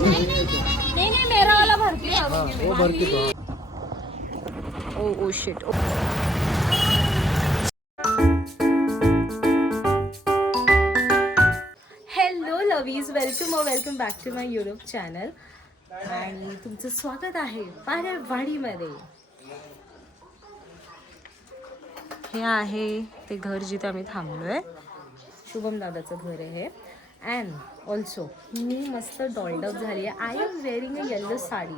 नहीं नहीं मेरा वाला भरती के वो भर के ओ ओ शिट हॅलो लवीज वेलकम और welcome back to my YouTube channel आणि तुमचं स्वागत आहे पारेवाडीमध्ये हे आहे ते घर जिथे आम्ही थांबलो आहे शुभम दादाचं घर आहे हे. अँड ऑल्सो मी मस्त डॉल्डअप झाली आहे. I am wearing a yellow sari.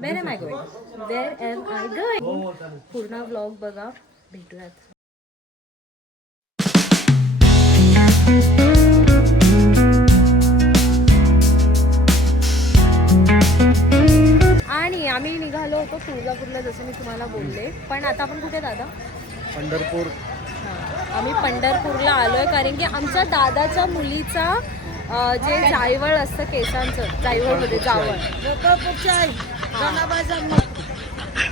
Where am I going where am I going पूर्ण ब्लॉग बघा. भेटूयात. आणि आम्ही निघालो होतो तुळजापूरला जसं मी तुम्हाला बोलले. पण आता आपण कुठे दादा? पंढरपूर. आम्ही पंढरपूरला आलोय कारण की आमच्या दादाच्या मुलीचा जे जायवळ असतं केसांचं जायवळमध्ये जावळ.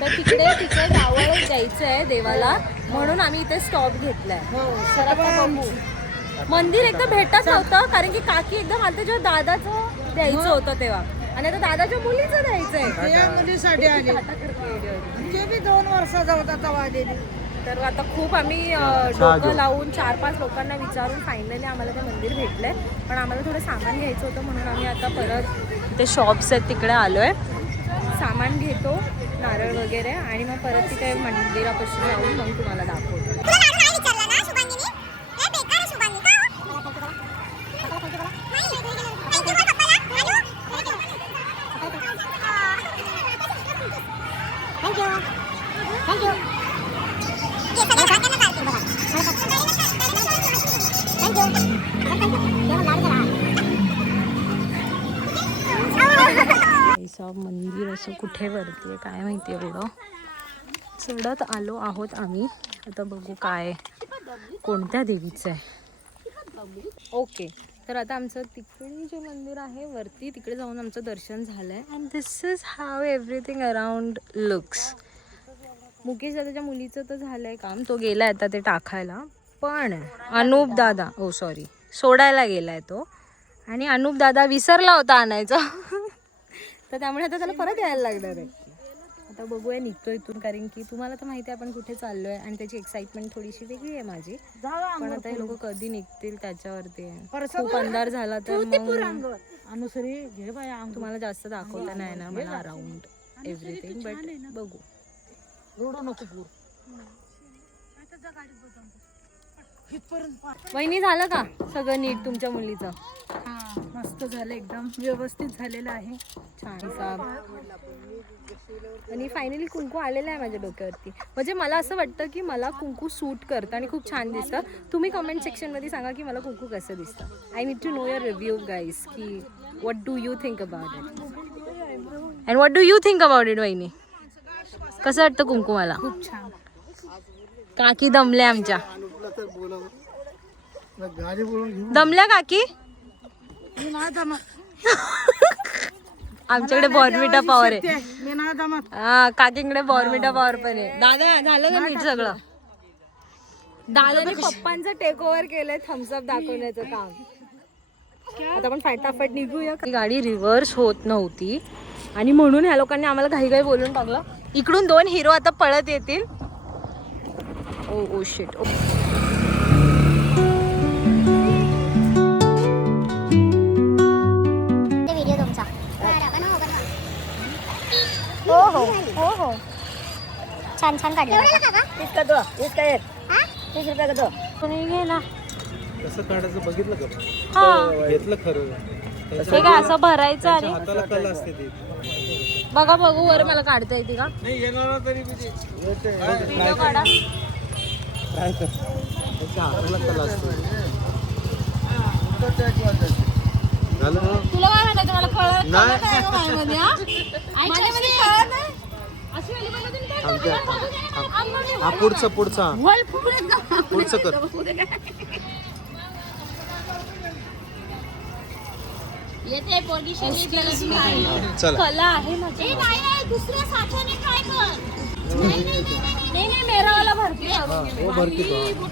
तर तिकडे तिचं जावळ द्यायचं आहे देवाला म्हणून आम्ही इथे स्टॉप घेतलाय. बघू. मंदिर एकदम भेटत नव्हतं कारण की काकी एकदम आता जेव्हा दादाचं द्यायचं होतं तेव्हा. आणि आता दादाच्या मुलीचं द्यायचंय. या मुलीसाठी आली. दोन वर्षाचा होता तेव्हा तर आता खूप आम्ही डोकं लावून चार पाच लोकांना विचारून फायनली आम्हाला ते मंदिर भेटलंय. पण आम्हाला थोडं सामान घ्यायचं होतं म्हणून आम्ही आता परत ते शॉप्स आहेत तिकडे आलोय. सामान घेतो नारळ वगैरे आणि मग परत तिथे मंदिरापाशी जाऊन मग तुम्हाला दाखवतो. असं कुठे वरती आहे काय माहिती एवढं? चढत आलो आहोत आम्ही. आता बघू काय कोणत्या देवीचं आहे. ओके तर आता आमचं तिकडे जे मंदिर आहे वरती. तिकडे जाऊन आमचं दर्शन झालं आहे and this is how everything around looks Mukesh दादाच्या मुलीचं तर झालं आहे काम. तो गेला आता ते टाकायला. पण अनुप दादा oh, ओ सॉरी सोडायला गेला आहे तो. आणि अनूप दादा विसरला होता आणायचा. तर त्यामुळे आता त्याला परत यायला लागणार आहे. आता बघूया निघतो इथून कारण की तुम्हाला तर माहिती आहे आपण कुठे चाललोय आणि त्याची एक्साइटमेंट थोडीशी वेगळी आहे माझी. पण आता हे लोक कधी निघतील त्याच्यावरती आहे. खूप अंधार झाला तर मग अनुसरी घे बाया तुम्हाला जास्त दाखवता नाही ना मला अराउंड एव्हरीथिंग बट बघू. रोड नको पूर. वहिनी झालं का सगळं नीट तुमच्या मुलीचं? हा मस्त झालं एकदम. व्यवस्थित झालेलं आहे. छान साब. आणि फायनली कुंकू आलेलं आहे माझ्या डोक्यावरती. म्हणजे मला असं वाटतं की मला कुंकू सूट करतं आणि खूप छान दिसतं. तुम्ही कमेंट सेक्शनमध्ये सांगा की मला कुंकू कसं दिसतं. I need to know your review guys की what do you think about it and what do you think about it वहिनी? कसं वाटतं कुंकू मला? खूप छान. काकी दमल्या आमच्या. गाडी बोलून घेऊ दमल्या काकी मी नाही दमत. आमच्याकडे बॉर्मिटा पॉवर आहे. मी नाही दमत. हा काकींकडे बॉर्मिटा पॉवर पण आहे. दादा झालं का नीट सगळं? दादाने पप्पांचं टेक ओव्हर केलंय थम्सअप दाखवण्याचं काम. आता आपण फटाफट निघूया. ती गाडी रिव्हर्स होत नव्हती. आणि म्हणून ह्या लोकांनी आम्हाला घाई घाई बोलून टाकलं. इकडून दोन हिरो आता पळत येतील. ओ ओ शिट ओ छान छान काढलं कोणी गेला? कसं काढायचं बघितलं का? हा. घेतलं खरं. हे काय असं भरायचं आणि? हाताला कल असते ती. बघा बघू वर मला काढता येते का? नाही येणार तरी व्हिडिओ काढा. काय कर? त्याच्या हाताला कल असते. झालं? ना? तुला काय सांगायचं मला कळत नाही. का हा? माझ्यामध्ये कळत आमच्या हा- पुढचा पुढचा. कर. चला. कला आहे माझी दुसऱ्या साठ्याने काय कर? नाही नाही भरती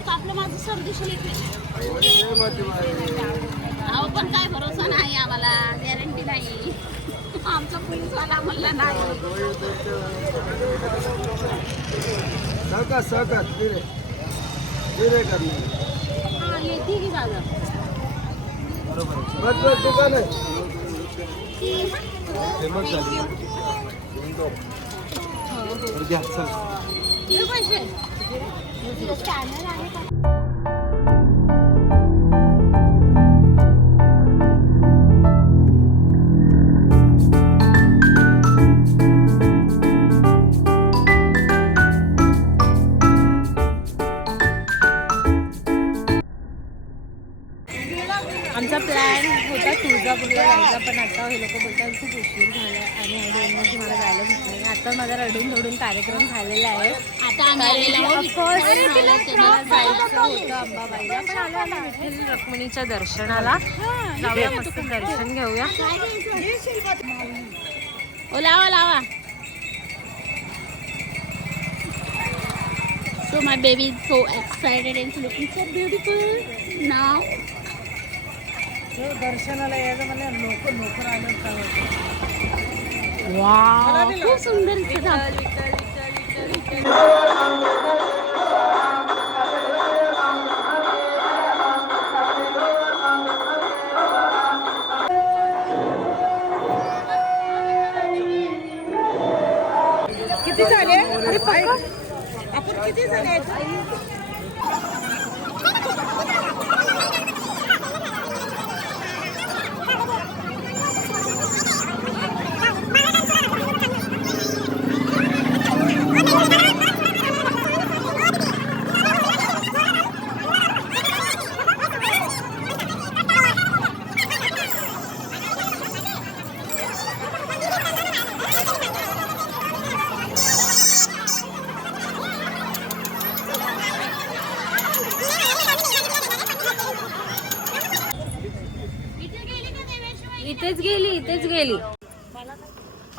आपलं माझं अहो पण काय भरोसा नाही आम्हाला. गॅरंटी नाही. सहकात सहकात फिरे फिरे करणे येते की दादा? बस बस दुकान आहे. फेमस झाली. पैसे स्कॅनर आहे. का जायचा पण आता हे लोक बोलतात खूप उशीर झाला आणि की मला जायला भेटलं नाही. आता माझा रडून रडून कार्यक्रम झालेला आहे. ऑफकोर्स मला जायचं होतं अंबाबाईला. पण आलो आम्ही विठ्ठल रखुमाईच्या दर्शनाला जाऊया मस्त दर्शन घेऊया. ओ लावा लावा. So my baby is so excited and looking so beautiful. Now. दर्शनाला यायचं म्हणजे नोकर आलं Wow. खूप सुंदर दिसत किती झाले अरे पक्का? आपण किती झाले इथेच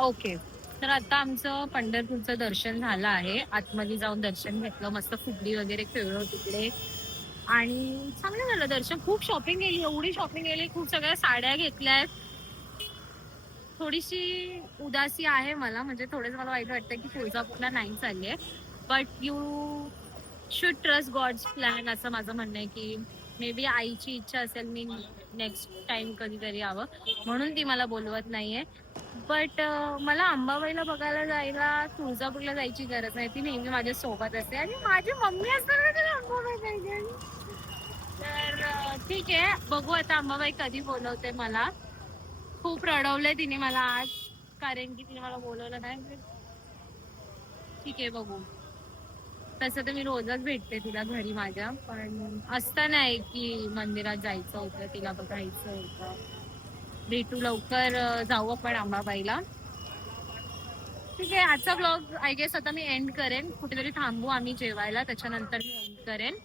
ओके. तर आता आमचं पंढरपूरचं दर्शन झालं आहे. आतमध्ये जाऊन दर्शन घेतलं. मस्त फुगडी वगैरे खेळलो तिकडे. आणि चांगलं झालं दर्शन. खूप शॉपिंग केली. एवढी शॉपिंग केली. खूप सगळ्या साड्या घेतल्या आहेत थोडीशी उदासी आहे मला. म्हणजे थोडंसं मला वाईट वाटतं की तुळजापूरला नाही चालली आहे but you should trust God's plan असं माझं म्हणणं आहे की मे बी आईची इच्छा असेल मी नेक्स्ट टाइम कधीतरी यावं. म्हणून ती मला बोलवत नाहीये. बट uh, मला अंबाबाईला बघायला जायला तुळजापूरला जायची गरज नाही. ती नेहमी माझ्या सोबत असते. आणि माझी मम्मी असताना तिला अंबाबाई पाहिजे. तर ठीक आहे. बघू आता अंबाबाई कधी बोलवते मला. खूप रडवलंय तिने मला आज. कारण की तिने मला बोलवलं नाही. ठीक आहे बघू. तसं तर मी रोजच भेटते तिला घरी माझ्या. पण असतं नाही की मंदिरात जायचं होतं तिला बघायचं होतं. भेटू लवकर जाऊ आपण अंबाबाईला ठीक आहे आजचा ब्लॉग आय गेस आता मी एंड करेन. कुठेतरी थांबू आम्ही जेवायला त्याच्यानंतर मी एंड करेन.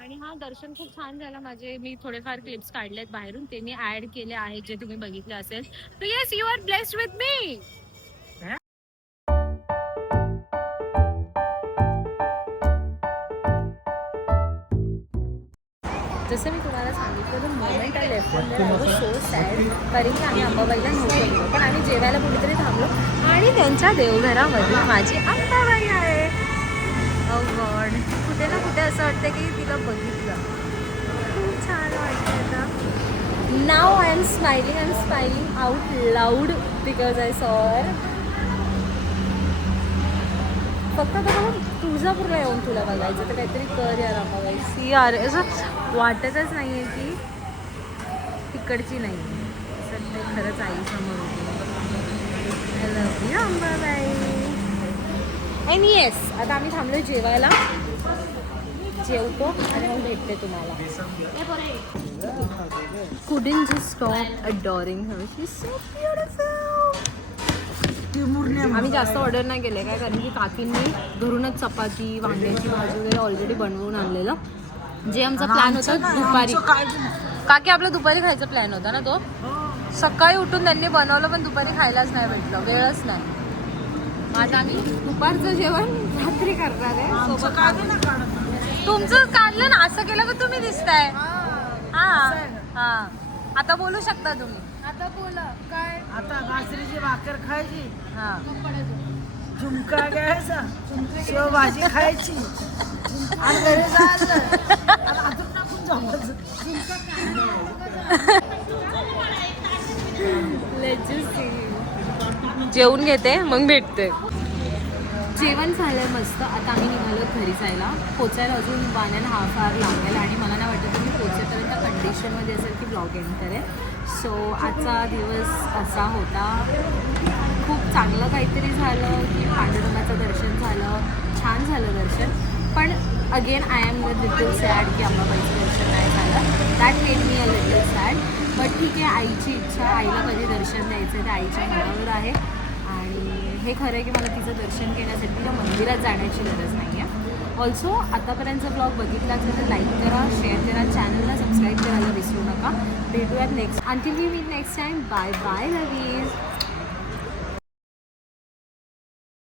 आणि हा दर्शन खूप छान झालं माझे. मी थोडेफार क्लिप्स काढलेत बाहेरून. ते मी ऍड केले आहेत जे तुम्ही बघितले असेल. तर yes you are blessed with me जसं मी तुम्हाला सांगितलं moment I left so sad कारण की आम्ही अंबाबाईला नव्हतो पण आम्ही जेवायला कुठेतरी थांबलो. आणि त्यांच्या देवघरामध्ये माझी अंबाबाई आहे. Oh गॉड कुठे ना कुठे असं वाटतं की तिला बघितलं. खूप छान वाटतं आता. नाव I am smiling I am smiling out loud because I saw फक्त आता तुळजापूरला येऊन तुला बघायचं तर काहीतरी कर यार अंबाबाई. सी यार असं वाटतच नाही आहे की तिकडची नाही. सध्या खरंच आई समोर होती. I love you Ambabai. And yes आता आम्ही थांबलो जेवायला. जेवतो आणि मग भेटते तुम्हाला. Couldn't just stop adoring her she so beautiful आम्ही जास्त ऑर्डर नाही केले काय? कारण की काकींनी घरूनच चपाती वांग्याची भाजी वगैरे ऑलरेडी बनवून आणलेलं. जे आमचा प्लॅन होता दुपारी. काकी आपला दुपारी खायचा प्लॅन होता ना तो? सकाळी उठून त्यांनी बनवलं पण दुपारी खायलाच नाही भेटलं. वेळच नाही. आता आम्ही दुपारचं जेवण रात्री करणार आहे. सोबत. तुमचं काढलं ना? असं केलं का तुम्ही दिसताय? हा हा. आता बोलू शकता तुम्ही. आता बोला काय? आता बाजरीची भाकर भाकर खायची. हा. झुमका घ्यायचा. शेव भाजी खायची. आणि घरी जायचं. आणि आतून टाकून जायचं जेवून घेते मग भेटते. जेवण झालंय मस्त. आता आम्ही निघालो घरी जायला. पोचायला अजून वन अँड हाफ आवर लागेल आणि मला नाही वाटत की मी पोचेपर्यंत कंडिशनमध्ये असेल की ब्लॉग एंड करेल सो आजचा दिवस असा होता. खूप चांगलं काहीतरी झालं की पांडुरंगाचं दर्शन झालं. छान झालं दर्शन. पण again I am little sad की अंबाबाईचं दर्शन नाही झालं. That made me a little sad but ठीक आहे आईची इच्छा आईला कधी दर्शन द्यायचं आहे ते आईच्या मनावर आहे. आणि हे खरं आहे की मला तिचं दर्शन घेण्यासाठी तिला मंदिरात जाण्याची गरज नाही आहे ऑल्सो आतापर्यंतचा ब्लॉग बघितला असेल तर लाईक करा शेअर करा चॅनलला सबस्क्राईब करायला विसरू नका. भेटूयात next until me next time bye bye lovies